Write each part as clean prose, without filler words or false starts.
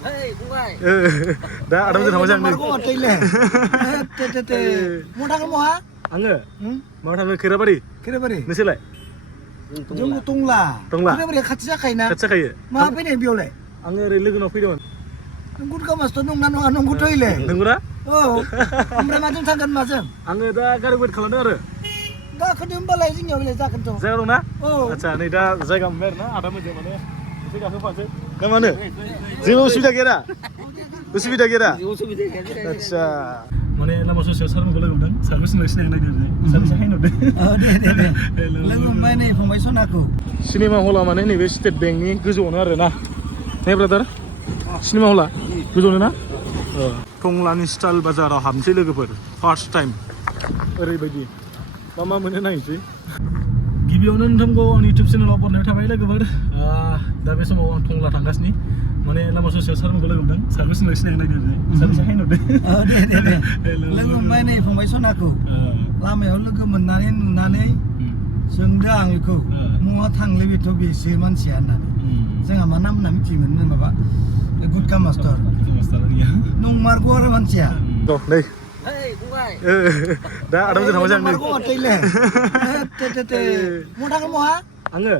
Hei, Bungai. दा आदामजों थांबाय जों नै Margo atile. Te. Mau thang mau ha? आङो माबा थांनो खैराबारि Kira bari. नोंसोरलाय Jung tungla. Tungla. Kira bari khatsa kaina. खाथि जाखायो Ma fene biole. आङो ओरै लोगोनाव फैदोंमोन Ngut ka mas to nung nanu anung gutoile. नंगौना Oh. Ombra majung thangkan majung. आङो दा गारि वेट खालामदों आरो Ga khodim balai jing yole jakan to. जायगा दंना Oh. आदसा नै दा जायगा मोनबाय आरो ना आदामोनजों माने एसे गाखोफानोसै ना मा होनो जेबो उसुबिदा गैया दा उसुबिदा गैया दा Usubida kan. आदसा माने लामा ससेयाव सारमोनखौ लोगो मोनदों सारखौ सिनाय नागिरदों सारनिसा हायनरदों Oh de. Logo mai nei phongbai sonako. Cinema हला माने नैबे स्टेट बेंकनि गोजौआवनो आरो ना ने ब्रादार सिनेमा हला गोजौआवनो ना टंलानि स्टाइल बाजाराव हाबनोसै लोगोफोर फार्स्ट टाइम ओरैबायदि मा मोनो नायनोसै गिबियावनो नोंथांखौ आंनि इउटुब चेनेलाव बरायनाय थाबाय लोगोफोर दा बे समाव आं टंला थांगासिनो माने लामा ससेयाव सारमोनखौ लोगो मोनदों सारखौ सिनाय नागिरदों सारनिसा हायनरदों Oh de. Logo mai nei phongbai sonako. Lamaयाव लोगो मोननानै नुनानै सोंदो आं बेखौ मुवा थांले बेथ' बेसो मानसिया होननानै जोंहा मा नाम होनना मिथियोमोन माबा गुटका मास्टर नंमारगौ आरो मानसिया नै Hei, Bungai. दा आदामजों थांबाय जों नै Margo atile. Te. Mau thang mau ha? आङो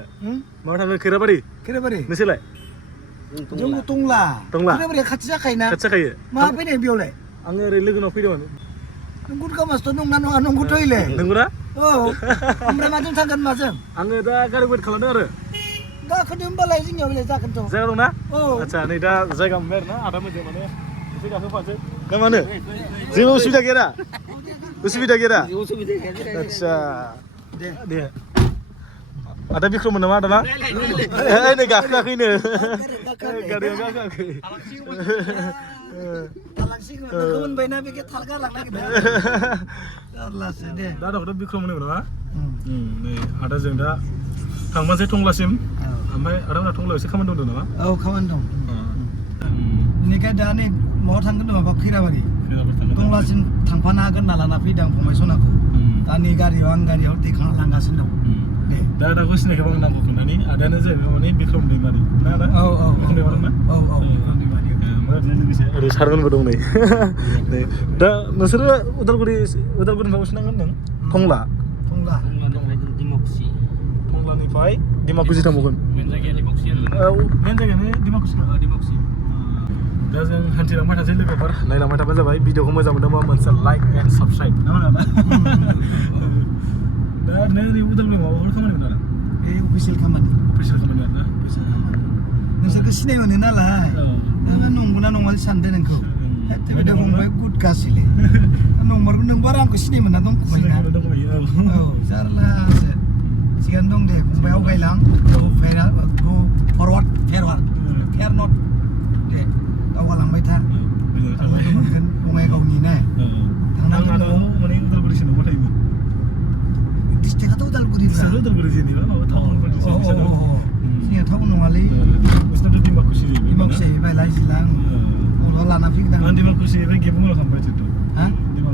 माबा थांनो खैराबारि Kira bari. नोंसोरलाय Jung tungla. Tungla. Kira bari khatsa kaina. खाथि जाखायो Ma fene biole. आङो ओरै लोगोनाव फैदोंमोन Ngut ka mas to nung nanu anung gutoile. नंगौना Oh. Ombra majung thangkan majung. आङो दा गारि वेट खालामदों आरो Ga khodim balai jing yole jakan to. जायगा दंना Oh. आदसा नै दा जायगा मोनबाय आरो ना आदामोनजों माने एसे गाखोफानोसै ना मा होनो जेबो उसुबिदा गैया दा उसुबिदा गैया दा Usubida kan. आदसा दे आदा बिक्रममोन नामा आदाना नै गाखोआखैनो गारियाव गाखोआखै Alangsing kebun baina beke thalga langna gitu. Jarlas de. दा आदाखौथ' बिक्रम होनो नामा नै आदाजों दा थांबासै टंलासिम ओमफ्राय आदामोना टंलायाव एसे खामानि दंदों नामा Oh, kawan dong. Ini kan dah ni mau thangkan tu apa kira bari. Tonglasin thangfana hagen nalana pidang phongbai sonako. Tani gari wang gari au tikang langgasin dong. दा आदाखौ सिनायखाबा आं नामखौ खोन्थानि आदायानो जाहैबाय माने बिक्रम दैमारि ना आदा Oh. बिक्रम दैमारि ना ओमफ्राय लोगोसे ओरै सारमोनबो दं नै दा नोंसोरो उदालगुरिनिफ्राय उसिनांगोन नों टंला Tongla. Dimoksi. टंलानिफ्राय Dimakuchi थांबावगोन Main lagi Dimoksi. मेन जायगायानो डिमाकुसि Dimoksi. दा जों हान्थिलांबाय थासै लोगोफोर नायलांबाय थाबानो जाबाय भिडिअखौ मोजां मोनदोंबा मोनसे लाइक एन्ड साबस्क्राइब ना मा दा नों ओरै उदालगुरियाव माबाफोर खामानि मोनदों Official kamani. अफिसियेल खामानि आरोना Ngesaka sinai mana nalai. Nungguna nongwal sande nengko. Tapi dah phongbai good kasile. Nomor nung barang ko sinai mana dong phongbai na. खामानि दंबायो Oh, jarlas. Sigan dong deh phongbai au gailang. Go forward. Care not. Deh. Awalang baita. Kan phongbai kau ni na. आं आदाव माने उदालगुरिसिम न'आव थायोमोन District atau Udalguri सोर lah. Udalguri जेनेबा माबा टाउनफोरनि Oh. Sini tahu nongwali. Bisornath' Dimakuchi Imam saya bailai silang. Allah lana fik dah. आं डिमाकुसिनिफ्राय गेबुङाव थांबाय जोंथ' Hah?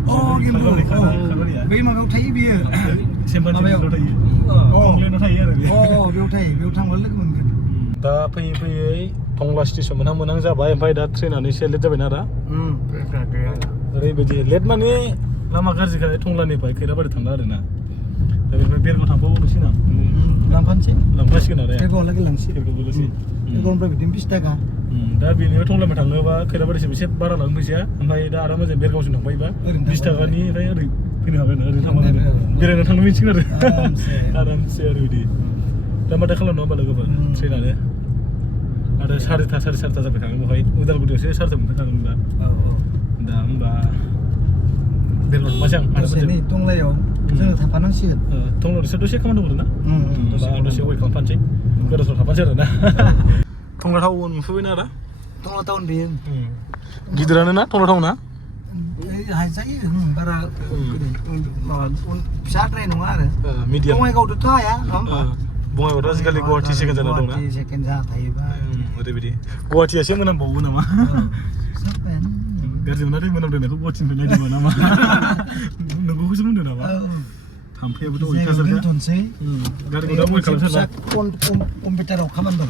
Oh, gitu. खाबारिया बै माबायाव थायो बियो. सेम्पान्सिफोराव थायो कंप्लेनाव थायो आरो बे बेयाव थायो. बेयाव थांबा लोगो मोनगोन. दा फैयै फैयै टंला स्टेसन मोनहां जाबाय ओमफ्राय दा ट्रेनानो एसे लेट जाबायना दा ओरैबायदि लेट माने लामा गाज्रिखाय टंलानिफ्राय खैराबारि थांला आरो ना दा बेनिफ्राय बेरगाव थांबावनोसै ना लांफासिगोन आरो बेरगावहालागै लांसै. बेरगावबोल'सै बेरगावनिफ्राय बिदिनो 20 थाखा. दा बेनिफ्राय टंलानिफ्राय थाङोबा खैराबारिसिम एसे बारा लागोन फैसाया ओमफ्राय दा आराम मोजां बेरगावसिम थांबायबा 20 थाखानिफ्राय ओरै फैनो हागोन ओरै थांबानो बेरायनो थांनो मिथिगोन आरो आरामसे आरो बिदि दा माथो खालामनो होमबा लोगोफोर ट्रेनानो आरो 4:30 जाबाय थागोन बेवहाय उदालगुरियावसो 4:00 मोनफै थागोन दा होमबा बेरगाव थांबासै आं नै टंलायाव जोङो थांफानांसिगोन. टंलायाव एसे दसे खामानि दंमोन ना होमबा आं दसे वेट खालामफानोसै गोदावसोराव थांफानोसै आरो ना टंला टाउन मोनफैबायना आदा टंला टाउन बेयो. गिदिरानो ना टंला टाउना हायजायो बारा फिसाद्राय नङा आरो मिडियाम बङाइगावथ' हाया नङा होमबा बङाइगावथ' आजिखालि गुवाहाटि सेकेन्ड जाना दंना सेकेन्ड जा थायोबा ओरैबायदि गुवाहाटियासो मोनामबावो नामा गाज्रि मोनाखै मोनामदोंनायखौ गुवाहाटिनिफ्राय नायदोंमोन नामा नोंगौखौसो बुंदों नामा थाम्फैयाबोथ' जायगायाव अयथासारखा दोनथ'नोसै गारिखौ दा बय खालामथारला कम्पिउटाराव खामानि दं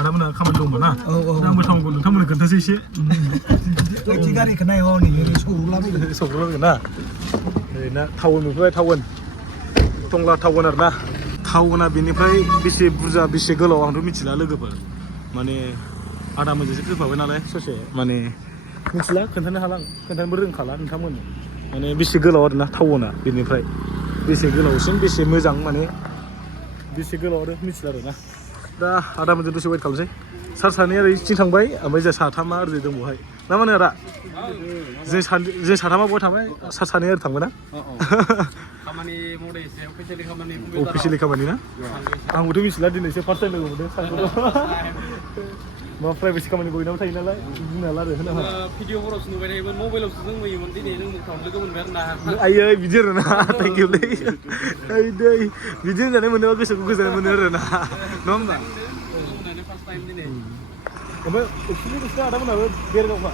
आदामोना खामानि दं होनबा ना औ आंबो थांगौ नोंथांमोननो खोन्थासै एसे ओइथि गारिखौ नाय नै ओरै सौरुलाबायो सौग्रांगोन ना ओरैनो टाउन नुफैबाय टाउन टंला टाउन आरो ना टाउना बेनिफ्राय बेसे बुरजा बेसे गोलाव आंथ' मिथिला लोगोफोर माने आदा मोनजोंसो फैफाबाय नालाय ससे माने मिथिला खोन्थानो हाला खोन्थानोबो रोंखाला नोंथांमोननो माने बेसे गोलाव आरो ना टाउना बेनिफ्राय बेसे गोलावसिम बेसे मोजां माने बेसे गोलाव आरो मिथिला आरो ना दा आदा मोनजों दसे वेट खालामसै सार सानैया ओरैथिं थांबाय ओमफ्राय जों साथामा ओरै दं बहाय ना मा होनो आदा जों साथामा बहाय थांबाय सार सानैया ओरै थांबाय ना खामानि मावदो एसे अफिसियेलि खामानि अफिसियेलि खामानि ना आंबोथ' मिथिला दिनैसो फार्स्ट टाइम लोगो मोनदों सारखौथ' मा प्राइभेसि खामानि बयनाबो थायो नालाय बुंनो हाला आरो होनो हाला भिडिअफोरावसो नुबाय थायोमोन मबाइलावसो जों नुयोमोन दिनै नों मोखाङाव लोगो मोनबाय आरो ना आयै बिदि आरो ना थेंक इउलै ओइ दै बिदि होनजानाय मोनोबा गोसोखौ गोजोननाय मोनो आरो ना नङा होमबा फार्स्ट टाइम दिनै ओमफ्राय एक्सुवेलि नोंसिना आदामोनाबो बेरगावखा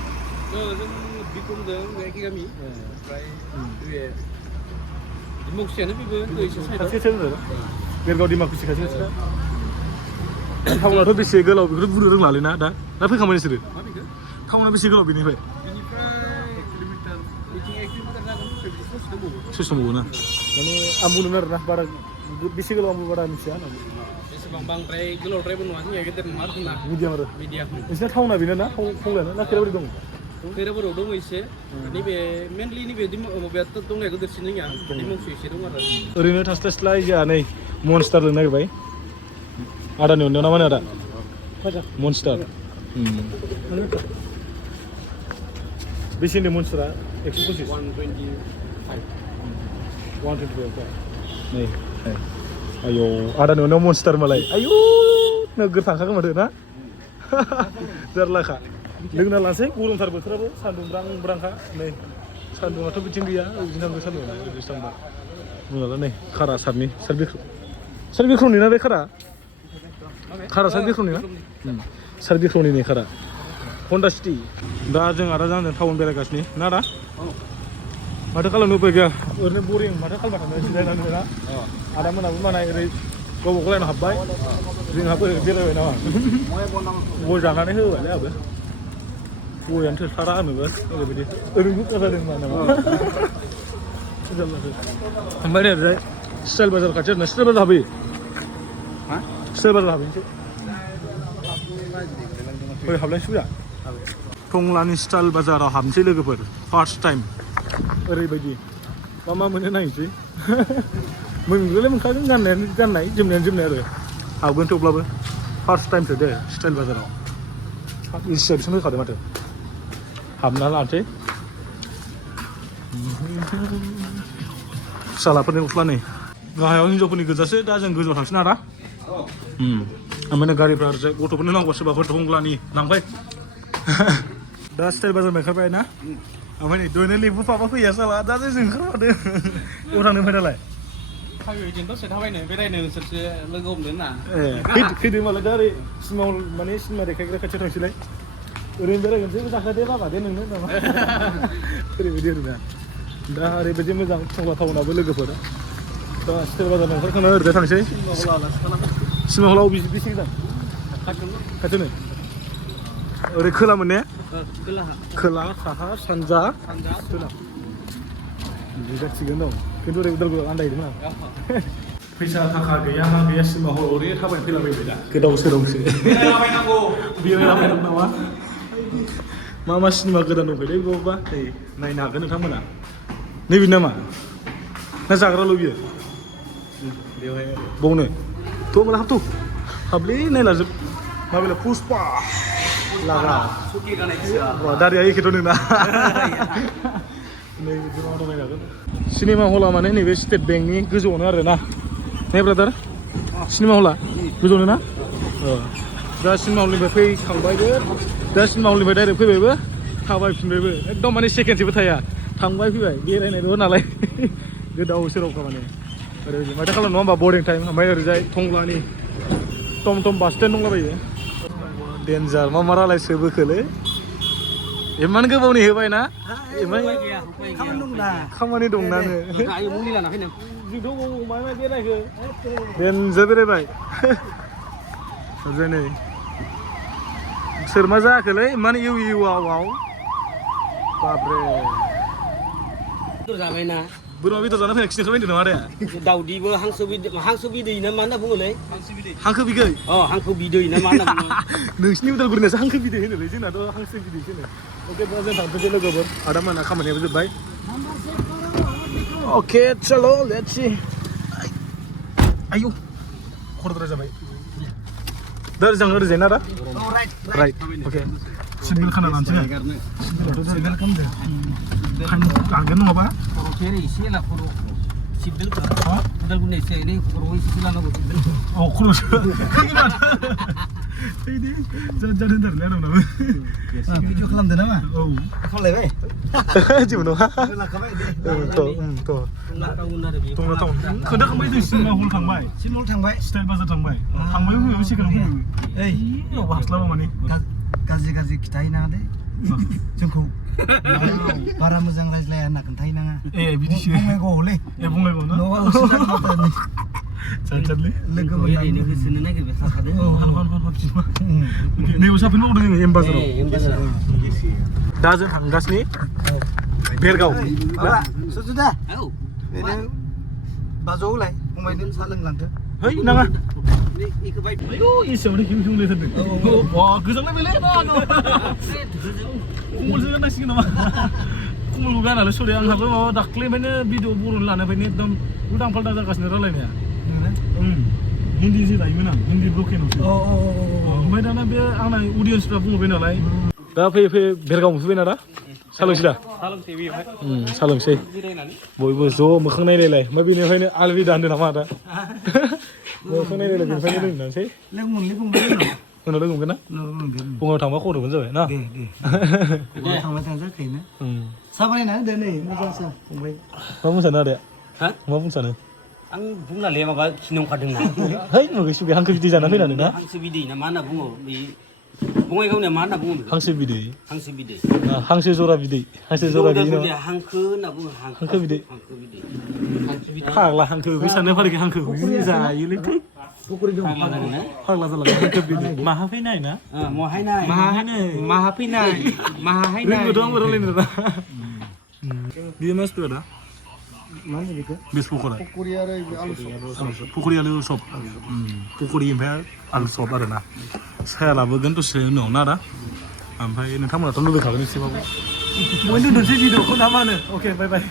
जों बिक्रमजों एखे गामि ओमफ्राय बे दिमाकुसियानो बेबो एसे खाथिसो होनो बेरगाव दिमाकुसि खाथि खाथिना टाउनाथ' बेसे गोलाव बेखौथ' बुंनो रोंलालै ना दा फैखांबाय नोंसोरो टाउना बेसे गोलाव बेनिफ्राय ससे दंबावो ना माने आं बुंदों आरो ना बारा बेसे गोलाव आंबो बारा मिथिया एसेबां बांद्राय गोलावद्रायबो नङा जोंनिया गेदेर नङा आरोना मिडियाम आरो मिडियाम नोंसिना टाउना बेनो ना टंलायानो ना खेराबारि दं खैराबारियाव दङ एसे नैबे मेनलि नैबे माबायाथ' दंनाया गोदोरसिन जोंनिया दिमाकुसि एसे दं आरो ओरैनो थास्लायस्लाय जोंहा नै मनस्टार लोंनो नागिरबाय आदानि अननायाव ना मा होनो आदा मनस्टार बेसेनि मनस्टारा 125 125 नै आयौ आदानि अननायाव मनस्टार मालाय आयौ नोगोर थांखागोन माथो ना जारलाखा लोंना लासै गरमथार बोथोराबो सान्दुं ब्रां ब्रांखा नै सान्दुङाथ' बिथिं गैया बिदिनो थांदों सान्दुङा बिदिसो थांबा बुंनाला नै खारा सार बिक्रमनि ना बे खारा सार बिक्रमनि ना सार बिक्रमनि नै खारा हन्डा सिटि दा जों आदा जांजों टाउन बेरायगासिनो ना आदा माथो खालामनो उपाय गैया ओरैनो बरिं माथो खालामबाय थानो जिरायनानै ना आदा मोनाबो मानाय ओरै गावबा गाव लाइनाव हाबबाय जोंहाबो ओरै बेरायबाय नामा गय जानानै होबायलै आंबो गयानो थोथारा आंनोबो ओरैबायदि ओरैनो बुखा जादों नामा ओमफ्राय नै ओरैजाय स्टाइल बाजार खाथि आरोना स्टाइल बाजार हाबोयो स्टाइल बाजार हाबहैनोसै ओरै हाबलायनोसै फैया टंलानि स्टाइल बाजाराव हाबनोसै लोगोफोर फार्स्ट टाइम ओरैबायदि मा मोनो नायनोसै मोनग्रोलाय मोनखागोन गाननाय जोमनाय आरो हाबगोन थेवब्लाबो फार्स्ट टाइमसो दे स्टाइल बाजाराव इसियावसो होखादों माथो हाबना लानोसै फिसालाफोरनि गस्ला नै गाहायाव हिनजावफोरनि गोजासो दा जों गोजौआव थांसै आदा ओमफ्राय गारिफ्रा ओरैजाय गथ'फोरनो नांगौ सोरबाफोर टंलानि लांबाय दा स्टाइल बाजार ओंखारबाय ना ओमफ्राय नै दयनो लेबु फाबा फैया साला दा जों ओंखारफादों बेयाव थांनो ओमफ्राय दालाय बिदिनो दसे थाबायनो बेरायनो नोंसोरसो लोगो हमदों ना फैदो मालाय दा ओरै सिनेमा देखायग्रा खाथियाव थांसैलाय ओरैनो बेरायगोनसै जाखादे बाबा दे नोंनो नामा ओरैबायदि आरोना दा ओरैबायदि मोजां टंला टाउनाबो लोगोफोर दा स्टाइल बाजार ओंखारखांना ओरैजाय थांसै सिनेमा हलाव बेसे गोजान खाथियावनो ओरै खोलामोन ने खोला साहा सानजा सोनाब बिदिनो दं खिन्थु ओरै उदालगुरियाव आन्दायदोंमोन आं फैसा थाखा गैया मा गैया सिनेमा हलाव ओरैनो थाबायनो फैलाबायबाय दा गोदाव सोरावसो बेरायलाबायनांगौ नामा मा सिनेमा गोदान दंफैलै बबेबा नै नायनो हागोन नोंथांमोना नैबे नामा ना जाग्राल' बियो बेवहाय बावनो थ' होमब्ला हाबलै नायलाजोब माबायला पुष्पा लागा दारिया एखेथ' नोंना नै बिदिनो दावबायनो हागोन सिनेमा हला माने नैबे स्टेट बेंकनि गोजौआवनो आरो ना ने ब्रादार सिनेमा हला गोजौआवनो ना दा सिनेमा हलनिफ्राय फैखांबायबो दा सिनेमा हलनिफ्राय डाइरेक्ट फैबायबो थाबायफिनबायबो एकदम माने सेकेन्डसेबो थाया थांबाय फैबाय बेरायनायल' नालाय गोदाव सोरावखा माने ओरैबायदि माथो खालाम नङा होमबा बर्डिं टाइम ओमफ्राय ओरैजाय टंलानि टम बास स्टेन्ड दंलाबायो डेन्जार मा रायलायसोबोखोलै Iman goबावनि होबाय ना इमान खामानि दं दा खामानि दं ना नो Ayo muli lah nak kena. जोंथ' अमाय माय बेरायखो बेनजो बेरायबाय ओरैजाय नै सोर मा जाखोलै इमान इउ इउआव बाब्रे Tur sampai na. बोरमा बेदर जानो फैनाय खिन्थाखाबाय होनदों नामा आदाया Daudi be hangso bidai na mana bungo le? हांखो बिदै Oh hangso bidai na mana bungo. नोंसिनि उदालगुरिनियासो हांखो बिदै होनोलै जोंनाथ' हांसो बिदैसो होनो अके दा जों थांथोंसै लोगोफोर आदा मोना खामानियाबो जोब्बाय अके चलो लेट्स सी आयु खरद्राय जाबाय दा जों ओरैजाय ना दा राइट अके सिगनेल खाना लानोसै ना सिगनेल खालामदो लांगोन नङाबा Koro kere isi lah koro. Sibel ke? Udah guna isi ini koro isi lah nago sibel. 어 खर'सो गैगोन थैदे जाद होनथारलै आंनाबो भिडिअ खालामदो नामा औ खालामलायबाय जेबो नङा लाखाबाय दे थ' Tunggu tahun ada bi. दंना दं खोन्थाखांबाय जों सिनेमा हल थांबाय सिमल थांबाय स्टाइल बाजार थांबाय थांबाय बबेयाव सिगां बबेयाव ओइ इयावबो हास्लाबा माने गाज्रि खिथाहैनाङा दे जोंखौ बारा मोजां रायज्लाया होनना खोन्थाहैनाङा ए बिदिसो बुंनांगौलै ए बुंलायगौ ना न'आव उसुं जागोन जाथारलै लोगो Oh ya ini मोननानै kesini lagi besar ada. नैबो साफैनो मावदों जोङो एम बाजाराव Yang besar. दा जों थांगासिनो बेरगाव माबा सुजुदा Ayo. बेनो बाजौलाय फंबायनो साहा लोंलांदो है नाङा Ini kebaik. आयौ एसेयावनो हिउ हिउ लेथारदों वा गोजांनायबायलै ना खमलसो गाननांसिगोन नामा खमलबो गानालै सरि आंहाबो माबा दाख्लैनिफ्रायनो भिडिअ बर' लानायनिफ्रायनो एकदम उल्टां फाल्टां जागासिनो रायलायनाया हिन्दीसो दायोमोन आं हिन्दी ब्लकेनावसो ओमफ्राय दाना बे आंना अडियन्सफ्रा बुंबाय नालाय दा फैयै फैयै बेरगाव मोनफैबाय ना दा सालोंसै दा Salam TV. सालोंसै बयबो ज' मोखां नायलायलाय ओमफ्राय बेनिफ्रायनो आलबिदा होनदों नामा दा मोखां नायलायलाय बेनिफ्रायनो लोंनानैसै लोंमोनलै फंबाय उनाव लोगो मोनगोन ना लोंगोन फुङाव थांबा खबर हरबानो जाबाय ना दे थांबाय जाखायोना साहा बानायना होदो नै मोजां साहा फंबाय मा बुंसानो आदाया Hah? मा बुंसानो Ang bunga le maba kinong kadeng na. है मोगै सुगै हांखो बिदै जाना फैनानै ना Hangso bidai na mana bungo. Bi bungo kau ni mana bungo. हांसो बिदै Hangso bidai. हांसो जरा बिदै हांसो जरा Udah बिदै punya hangke na bungo हांखो बिदै Hangke bidai. Hangke bidai. फाग्ला हांखो बै साननो फारिखै हांखो जायोलै थै फाग्ला जाला हांखो बिदै माहा फैनाय ना Mau hai nai. रोंगौथ' आंबो रायलायनो दा बियो मा स्टुडेन्टआ mana gitu बेस पक'रा Korea ada alus पक'रि आलु सब पक'रि ओमफ्राय आलु सब आरो ना साया लाबोगोन दसे उनाव ना दा ओमफ्राय नोंथांमोनाथ' लुबैखागोन एसेबाबो बयनो दोनसै भिडिअखौ ना मा होनो अके बाय बाय